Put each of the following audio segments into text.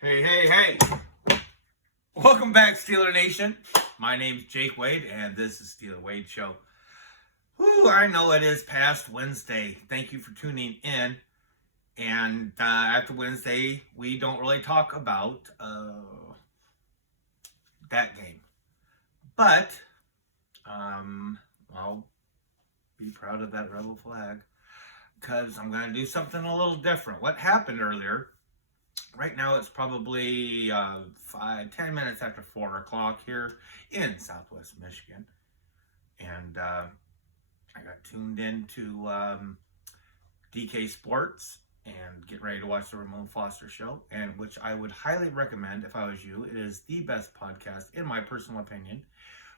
Hey, hey, hey. Welcome back, Steeler Nation. My name's Jake Wade, and this is Steeler Wade Show. Whew, I know it is past Wednesday. Thank you for tuning in. And after Wednesday, we don't really talk about that game. But I'll be proud of that rebel flag because I'm going to do something a little different. What happened earlier? Right now it's probably 10 minutes after 4 o'clock here in Southwest Michigan. And I got tuned into DK Sports and getting ready to watch the Ramon Foster show, and which I would highly recommend if I was you. It is the best podcast, in my personal opinion,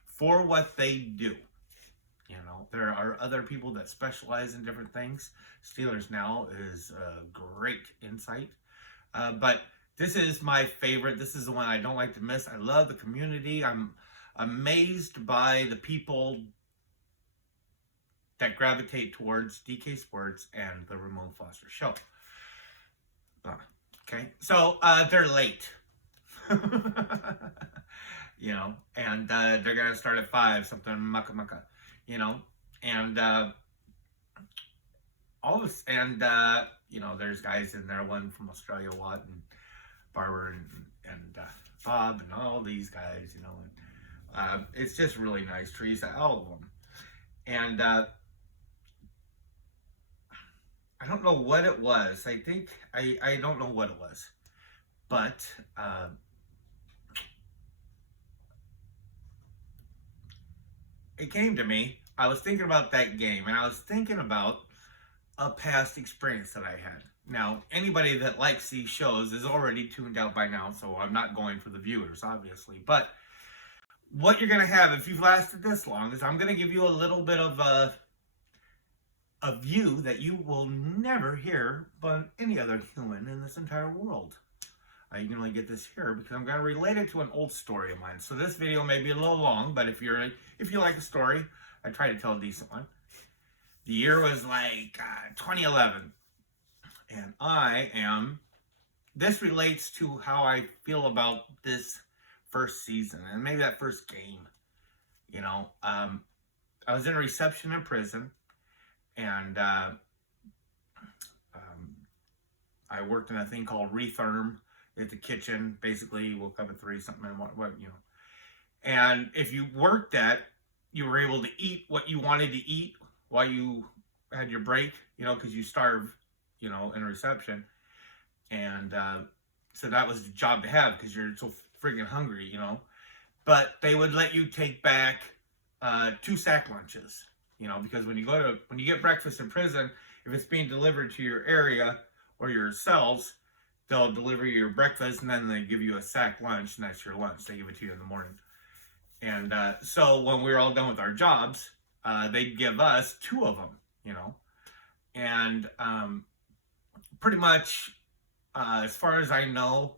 for what they do. You know, there are other people that specialize in different things. Steelers Now is a great insight. But this is my favorite. This is the one I don't like to miss. I love the community. I'm amazed by the people that gravitate towards DK Sports and the Ramon Foster show. Okay, so they're late. You know, and they're going to start at 5, something mucka, you know, and all of us, and you know, there's guys in there, one from Australia, Watt, and Barber, and Bob, and all these guys, you know, and it's just really nice. Teresa, all of them. And I don't know what it was. I think, I don't know what it was, but it came to me. I was thinking about that game, and I was thinking about a past experience that I had. Now, anybody that likes these shows is already tuned out by now, so I'm not going for the viewers, obviously. But what you're going to have, if you've lasted this long, is I'm going to give you a little bit of a view that you will never hear by any other human in this entire world. You can only get this here because I'm going to relate it to an old story of mine. So this video may be a little long, but if you like a story, I try to tell a decent one. The year was like 2011, and this relates to how I feel about this first season, and maybe that first game. You know, I was in reception in prison, and I worked in a thing called retherm at the kitchen. Basically, woke up at 3, something, what you know. And if you worked that, you were able to eat what you wanted to eat while you had your break, you know, because you starve, you know, in reception. And so that was the job to have because you're so friggin' hungry, you know. But they would let you take back 2 sack lunches, you know, because when you get breakfast in prison, if it's being delivered to your area or your cells, they'll deliver you your breakfast, and then they give you a sack lunch, and that's your lunch. They give it to you in the morning. And so when we were all done with our jobs, they'd give us 2 of them, you know. And pretty much, as far as I know,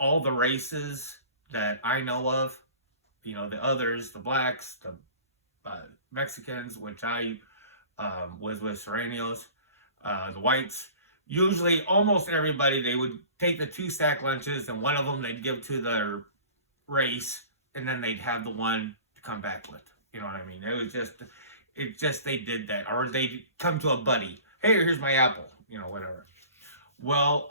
all the races that I know of, you know, the others, the blacks, the Mexicans, which I was with Serranos, the whites, usually almost everybody, they would take the 2 sack lunches, and one of them they'd give to their race, and then they'd have the one to come back with. You know what I mean? It just they did that. Or they'd come to a buddy. Hey, here's my apple. You know, whatever. Well,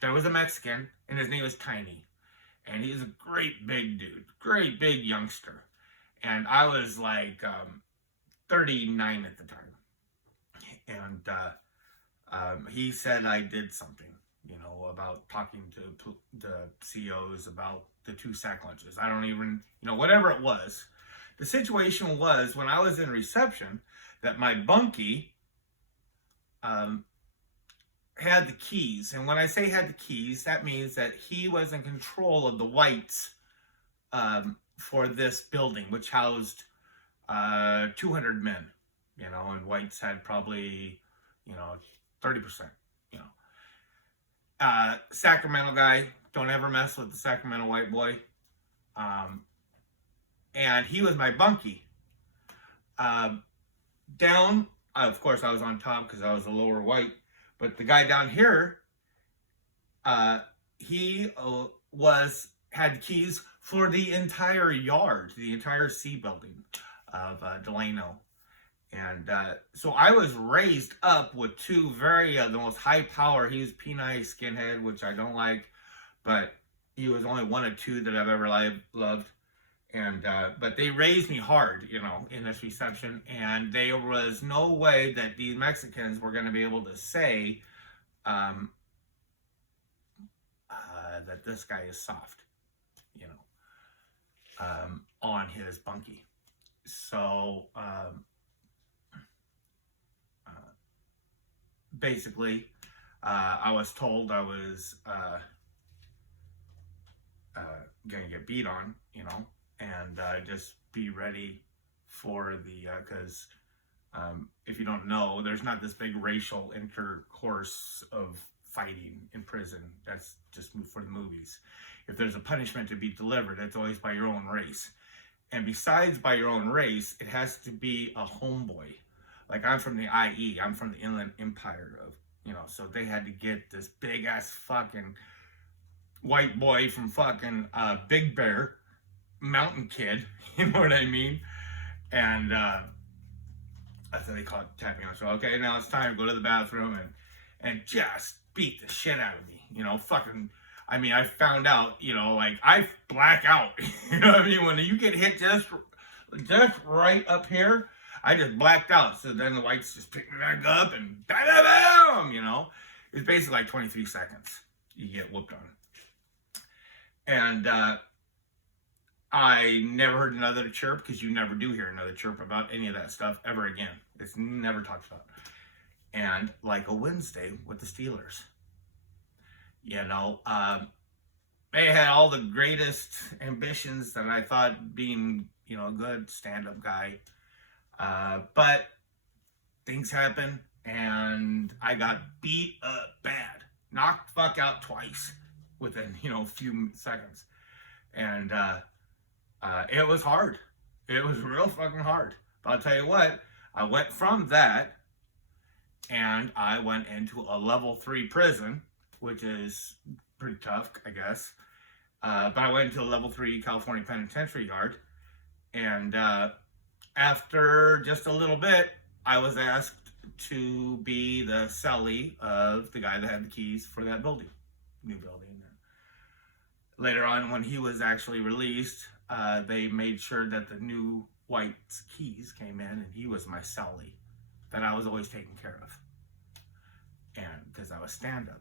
there was a Mexican, and his name was Tiny. And he's a great big dude. Great big youngster. And I was like 39 at the time. And he said I did something, you know, about talking to the CEOs about the 2 sack lunches. I don't even, you know, whatever it was. The situation was when I was in reception that my bunkie had the keys. And when I say had the keys, that means that he was in control of the whites for this building, which housed 200 men, you know, and whites had probably, you know, 30%, you know. Sacramento guy, don't ever mess with the Sacramento white boy. And he was my bunkie. Down, of course, I was on top because I was a lower white. But the guy down here, he had keys for the entire yard, the entire C building of Delano. And so I was raised up with two very, the most high power. He was P9 skinhead, which I don't like, but he was only one of two that I've ever loved. And but they raised me hard, in this reception. And there was no way that these Mexicans were going to be able to say that this guy is soft, on his bunkie. So basically, I was told I was gonna get beat on, and just be ready for the because if you don't know, there's not this big racial intercourse of fighting in prison. That's just for the movies. If there's a punishment to be delivered, it's always by your own race. And besides by your own race, it has to be a homeboy. Like I'm from the IE, I'm from the Inland Empire of, so they had to get this big ass fucking white boy from fucking Big Bear, mountain kid, you know what I mean? And that's what they call it, tapping on. So okay, now it's time to go to the bathroom and just beat the shit out of me, I found out, I black out, you know what I mean? When you get hit just right up here, I just blacked out. So then the whites just pick me back up and bam, it's basically like 23 seconds you get whooped on. And I never heard another chirp, because you never do hear another chirp about any of that stuff ever again. It's never talked about. And like a Wednesday with the Steelers, they had all the greatest ambitions that I thought, being, a good stand-up guy. But things happen, and I got beat up bad. Knocked fuck out twice within, a few seconds. And it was hard. It was real fucking hard. But I'll tell you what, I went from that, and I went into a level 3 prison, which is pretty tough, I guess. But I went into a level 3 California penitentiary yard. And after just a little bit, I was asked to be the cellie of the guy that had the keys for that building, new building. Later on, when he was actually released, they made sure that the new white's keys came in, and he was my cellie that I was always taking care of. And because I was stand-up.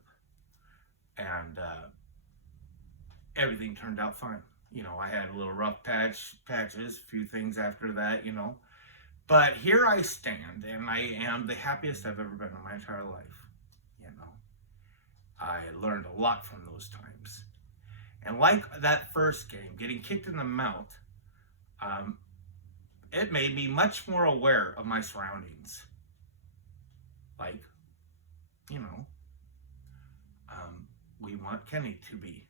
And everything turned out fine. I had a little rough patches, a few things after that, But here I stand, and I am the happiest I've ever been in my entire life. I learned a lot from those times. And like that first game, getting kicked in the mouth, it made me much more aware of my surroundings. Like, we want Kenny to be.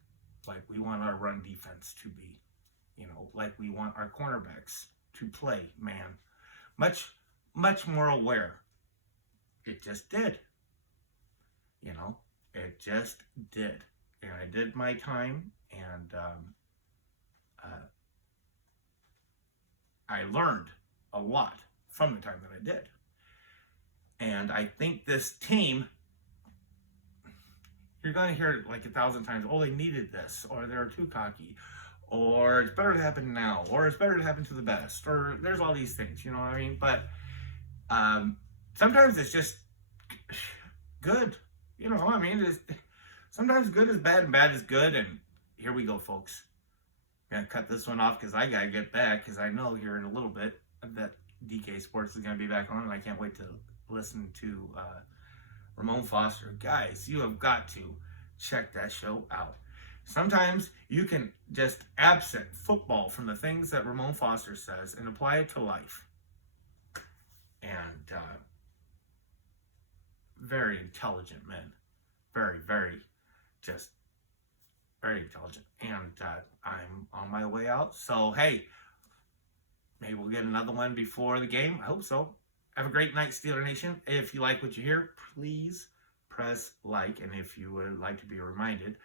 Like we want our run defense to be. Like we want our cornerbacks to play, man. Much, much more aware. It just did. It just did. And I did my time, and I learned a lot from the time that I did. And I think this team, you're going to hear it like 1,000 times, oh, they needed this, or they're too cocky, or it's better to happen now, or it's better to happen to the best, or there's all these things, you know what I mean? But sometimes it's just good, sometimes good is bad and bad is good, and here we go, folks. I'm going to cut this one off because I got to get back, because I know here in a little bit that DK Sports is going to be back on, and I can't wait to listen to Ramon Foster. Guys, you have got to check that show out. Sometimes you can just absent football from the things that Ramon Foster says and apply it to life. And very intelligent men. Very, very, just very intelligent. And I'm on my way out. So, hey, maybe we'll get another one before the game. I hope so. Have a great night, Steeler Nation. If you like what you hear, please press like. And if you would like to be reminded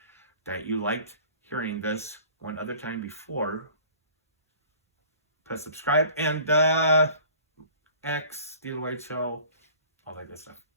that you liked hearing this one other time before, press subscribe and X, Steal Away Show, all that good stuff.